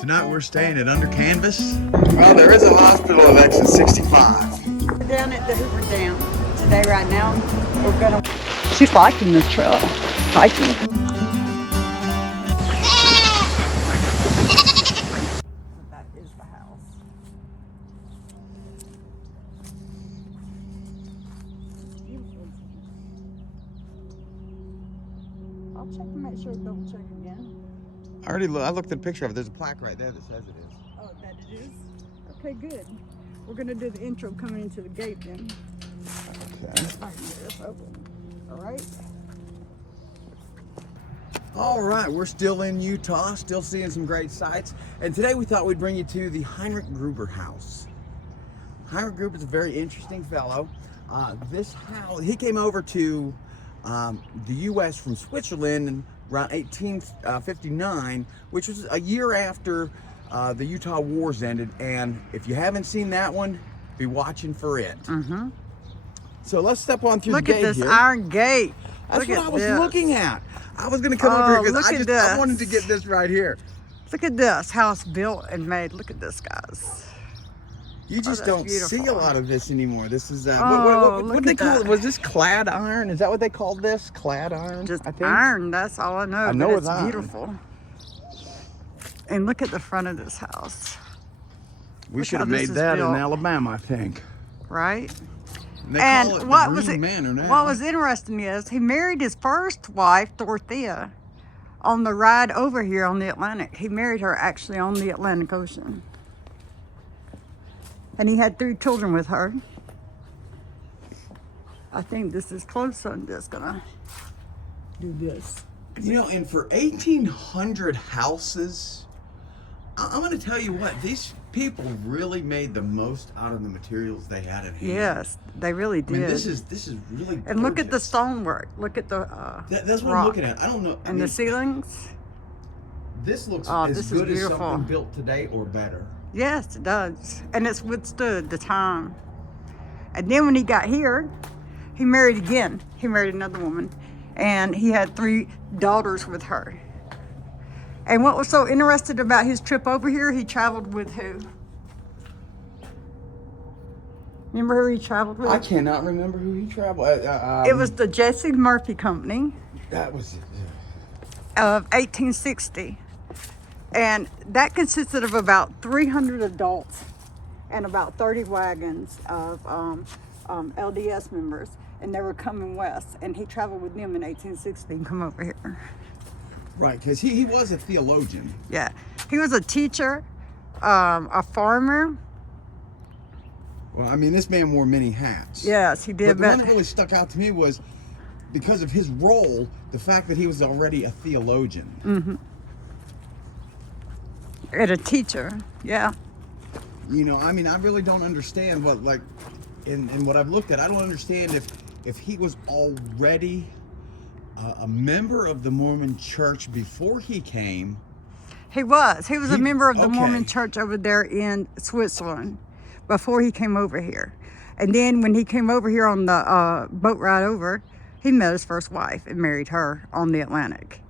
Tonight we're staying at Under Canvas. Well, there is a hospital at exit 65. We're down at the Hoover Dam today right now. We're gonna... She's liking this trail. Hiking. That is the house. It's beautiful. I'll check to make sure, double check again. I looked at a picture of it. There's a plaque right there that says it is. Oh, that it is? Okay, good. We're gonna do the intro coming into the gate then. Okay. I can get this open. All right. All right, we're still in Utah, still seeing some great sights. And today we thought we'd bring you to the Heinrich Gubler house. Heinrich Gubler is a very interesting fellow. This house, he came over to the U.S. from Switzerland in around 1859, which was a year after the Utah Wars ended. And if you haven't seen that one, be watching for it. Mm-hmm. So let's step on through Look the at gate this here. iron gate. That's Look what at I was this. looking at. I was going to come over here look because at I wanted to this. get this right here. Look at this house built and made. Look at this, guys. You just that's don't see a beautiful. lot of this anymore. This is Oh, what look they at call it? that. Was this clad iron? Is that what they called this? Clad iron? Just I think. iron. That's all I know. I know but it's it's iron. beautiful. And look at the front of this house, We Look should how have this made is that in built. Alabama, I think. right? And they And call it what the was Green it? Manor now. What was interesting is he married his first wife, Dorothea, on the ride over here on the Atlantic. He married her actually on the Atlantic Ocean, and he had 3 children with her. I think this is close, so I'm just gonna do this. You know, and for 1,800 houses, I'm going to tell you what, these people really made the most out of the materials they had in hand. Yes, they really I did. mean, this is really and look at the gorgeous. stonework. Look at the That's what rock. I'm looking at. I don't know. I And mean, the ceilings. this looks Oh, as this is good as beautiful. something built today or better. Yes, it does. And it's withstood the time. And then when he got here, he married again. He married another woman. And he had 3 daughters with her. And what was so interesting about his trip over here, he traveled with who? Remember who he traveled with? I cannot remember who he traveled. It was the Jesse Murphy Company That was it. of 1860. And that consisted of about 300 adults and about 30 wagons of LDS members. And they were coming west. And he traveled with them in 1860 and come over here. Right, because he was a theologian. Yeah. He was a teacher, a farmer. Well, I mean, this man wore many hats. Yes, he But did. the one that really stuck out to me was because of his role, the fact that he was already a theologian. Mm-hmm. And a teacher. Yeah. You know, I mean, I really don't understand what, like, in what I've looked at, I don't understand if he was already a member of the Mormon church before he came. He was. He was a member of the okay. Mormon church over there in Switzerland before he came over here. And then when he came over here on the boat ride over, he met his first wife and married her on the Atlantic.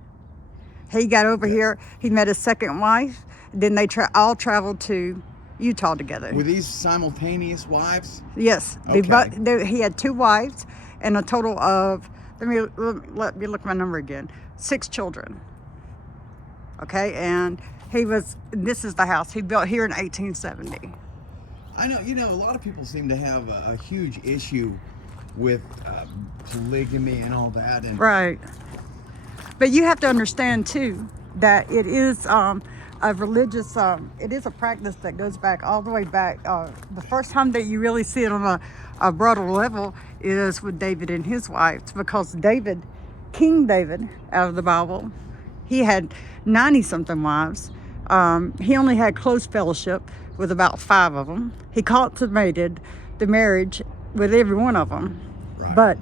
He got over here, he met his second wife, then they all traveled to Utah together. Were these simultaneous wives? Yes, Okay. he had 2 wives and a total of, let me look my number again, 6 children. Okay, and this is the house he built here in 1870. I know, you know, a lot of people seem to have a huge issue with polygamy and all that. And Right. But you have to understand too that it is a religious, it is a practice that goes back all the way back. The first time that you really see it on a broader level is with David and his wives, because David, King David out of the Bible, he had 90-something wives. He only had close fellowship with about 5 of them. He consummated the marriage with every one of them. Right. But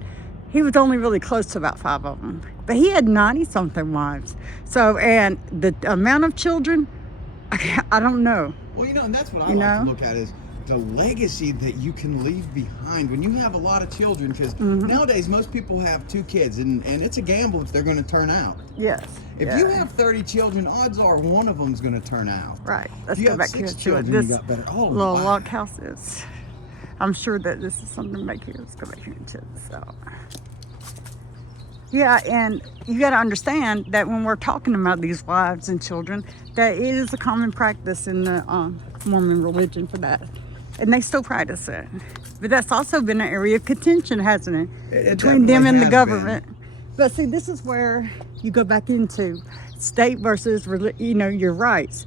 he was only really close to about 5 of them. But he had 90-something wives. So, and the amount of children, I don't know. well, you know, and that's what I You like know? to look at is the legacy that you can leave behind when you have a lot of children, because nowadays most people have 2 kids, and it's a gamble if they're going to turn out. Yes. If you have 30 children, odds are one of them's going to turn out. Right. Let's If you go have back here 6 and see what children, this you got better. Oh, little wow. log house is. I'm sure that this is something back here. Let's go back here and check this out. Yeah, and you got to understand that when we're talking about these wives and children, that it is a common practice in the Mormon religion for that. And they still practice it. But that's also been an area of contention, hasn't it? It Between them and the definitely has government. But see, this is where you go back into state versus, your rights.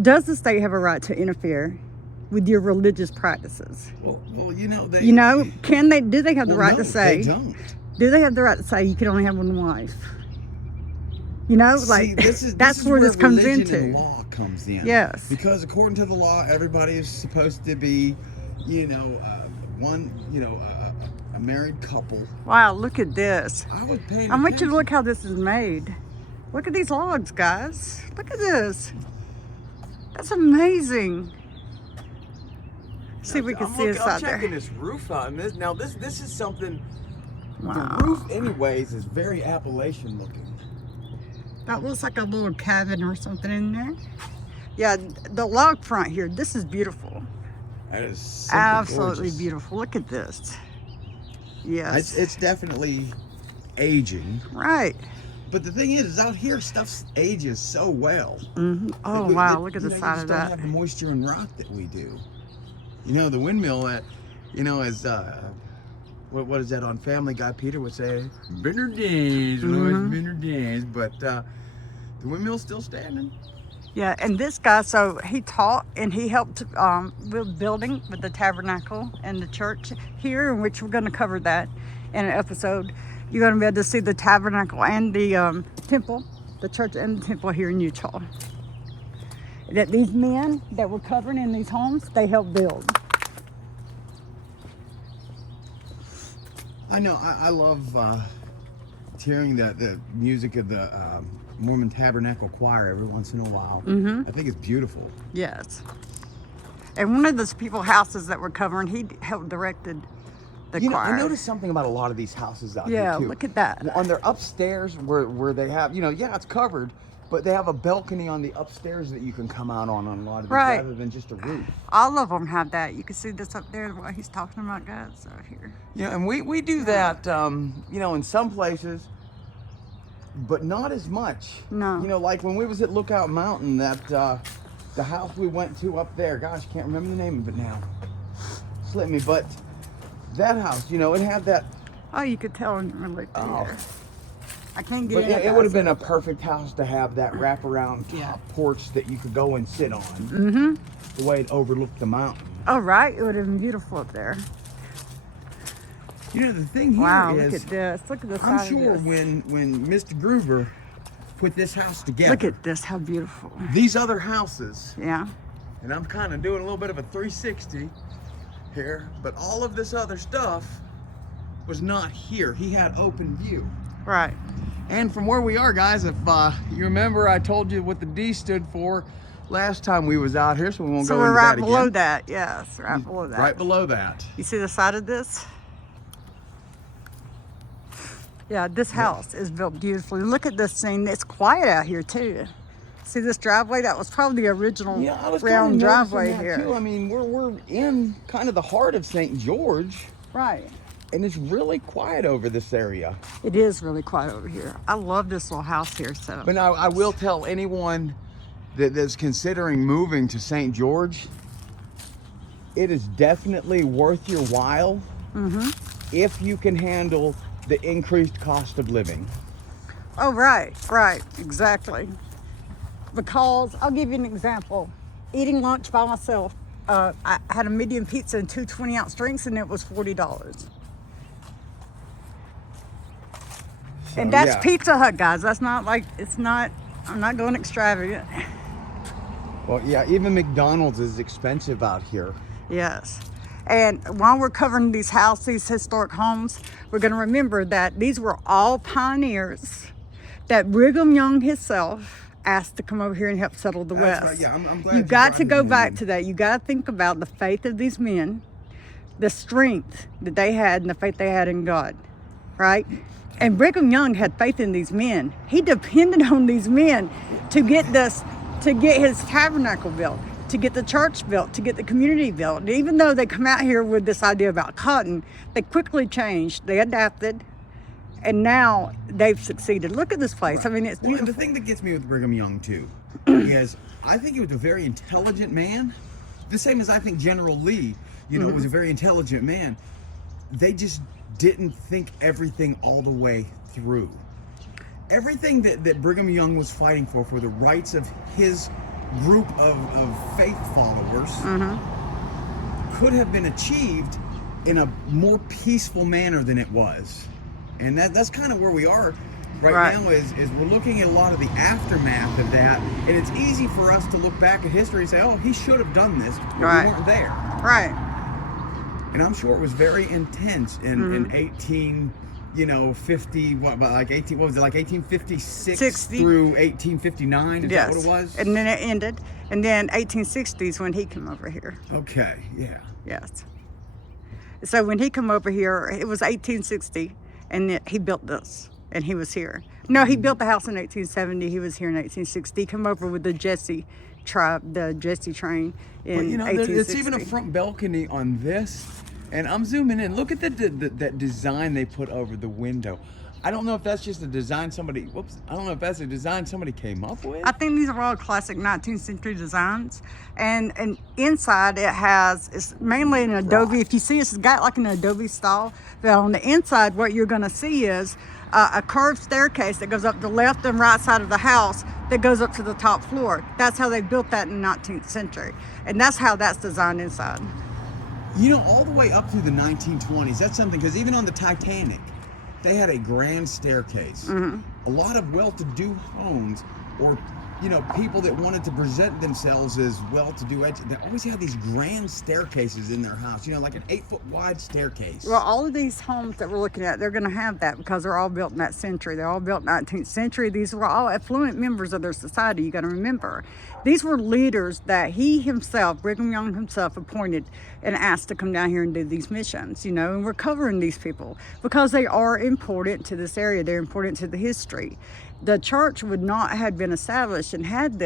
Does the state have a right to interfere with your religious practices? Well, they. Can they? Do they have the right no, to say? They don't. Do they have the right to say you can only have one wife? See, That's where this comes religion into. and law comes in. Yes. Because according to the law, everybody is supposed to be, a married couple. Wow, look at this. I was paying I want you to attention. look how this is made. Look at these logs, guys. Look at this. That's amazing. See if we can see I'm inside there. checking this roof out. And this is something. Wow. The roof, anyways, is very Appalachian looking. That looks like a little cabin or something in there. Yeah, the log front here, this is beautiful. That is simply Absolutely gorgeous. beautiful. Look at this. Yes. It's definitely aging. Right. But the thing is out here, stuff ages so well. Oh, Like, wow. Look at the you side just of don't that. have the moisture and rock that we do. The windmill that, is, what is that on Family Guy? Peter would say, better days, better days. But the windmill's still standing. Yeah, and this guy, so he taught and he helped with building with the tabernacle and the church here, in which we're going to cover that in an episode. You're going to be able to see the tabernacle and the temple, the church and the temple here in Utah. That these men that were covering in these homes, they helped build. I know. I love hearing the music of the Mormon Tabernacle Choir every once in a while. I think it's beautiful. Yes. And one of those people's houses that we're covering, he helped directed the choir. I noticed something about a lot of these houses out here Yeah, too. look at that. On their upstairs, where they have, it's covered, but they have a balcony on the upstairs that you can come out on a lot of these, Right. rather than just a roof. All of them have that. You can see this up there, what he's talking about, guys, out here. Yeah, and we do that, in some places, but not as much. No. Like when we was at Lookout Mountain, that the house we went to up there, gosh, can't remember the name of it now. Slipped me, but that house, it had that. Oh, you could tell when we looked in there. I can't get But in. it would have been a perfect house to have that wraparound top porch that you could go and sit on. The way it overlooked the mountain. Oh, right. It would have been beautiful up there. The thing here Wow, is, look at this. Look at the I'm side sure of this. when Mr. Gruber put this house together, Look at this. How beautiful. these other houses, Yeah. and I'm kind of doing a little bit of a 360 here, but all of this other stuff was not here. He had open view. Right. And from where we are, guys, if you remember, I told you what the D stood for last time we was out here, so we won't So go we're into right that below again. that. Yes, right below that. Right below that. You see the side of this? Yeah, this house is built beautifully. Look at this scene. It's quiet out here too. See this driveway? That was probably the original Yeah, I was round kind of driveway that here. too. I mean, we're in kind of the heart of St. George, Right. and it's really quiet over this area. It is really quiet over here. I love this little house here. So. But I will tell anyone that's considering moving to St. George, it is definitely worth your while if you can handle the increased cost of living. Oh, right, exactly. Because I'll give you an example. Eating lunch by myself, I had a medium pizza and 2 20-ounce drinks, and it was $40. And that's yeah. Pizza Hut, guys. That's not like, I'm not going extravagant. Well, yeah, even McDonald's is expensive out here. Yes. And while we're covering these historic homes, we're going to remember that these were all pioneers, that Brigham Young himself asked to come over here and help settle the That's West. right. Yeah, I'm glad You you got brought to it go in, back man. to that. You got to think about the faith of these men, the strength that they had, and the faith they had in God, right? And Brigham Young had faith in these men. He depended on these men to get his tabernacle built, to get the church built, to get the community built. Even though they come out here with this idea about cotton, they quickly changed, they adapted, and now they've succeeded. Look at this place. I mean, it's Well, and beautiful. the thing that gets me with Brigham Young too is I think he was a very intelligent man. The same as I think General Lee, was a very intelligent man. They just didn't think everything all the way through. Everything that Brigham Young was fighting for the rights of his group of faith followers, could have been achieved in a more peaceful manner than it was. And that's kind of where we are right now is we're looking at a lot of the aftermath of that, and it's easy for us to look back at history and say, oh, he should have done this, but we weren't there. Right. And I'm sure it was very intense in 1856 60. through 1859, is that what it was? And then it ended. And then 1860s when he came over here. Okay, yeah. Yes. So when he came over here, it was 1860, and he built this, and he was here. No, he built the house in 1870. He was here in 1860. He came over with the Jesse tribe, the Jesse train in But 1860. it's even a front balcony on this, and I'm zooming in. Look at that design they put over the window. I don't know if that's just a design somebody. I don't know if that's a design somebody came up with. I think these are all classic 19th century designs, and inside it's mainly an adobe. If you see, it's got like an adobe style. But on the inside, what you're going to see is a curved staircase that goes up the left and right side of the house that goes up to the top floor. That's how they built that in the 19th century, and that's how that's designed inside. All the way up through the 1920s. That's something, because even on the Titanic, they had a grand staircase. A lot of well-to-do homes, or people that wanted to present themselves as well-to-do, they always had these grand staircases in their house. Like an 8-foot wide staircase. Well, all of these homes that we're looking at, they're going to have that because they're all built in that century. They're all built 19th century. These were all affluent members of their society. You got to remember, these were leaders that he himself, Brigham Young himself, appointed and asked to come down here and do these missions. And we're covering these people because they are important to this area. They're important to the history. The church would not have been established and had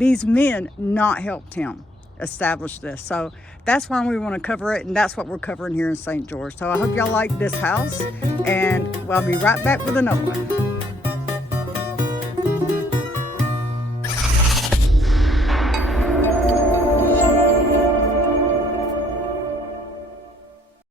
these men not helped him establish this. So that's why we want to cover it, and that's what we're covering here in St. George. So I hope y'all like this house, and I'll be right back with another one.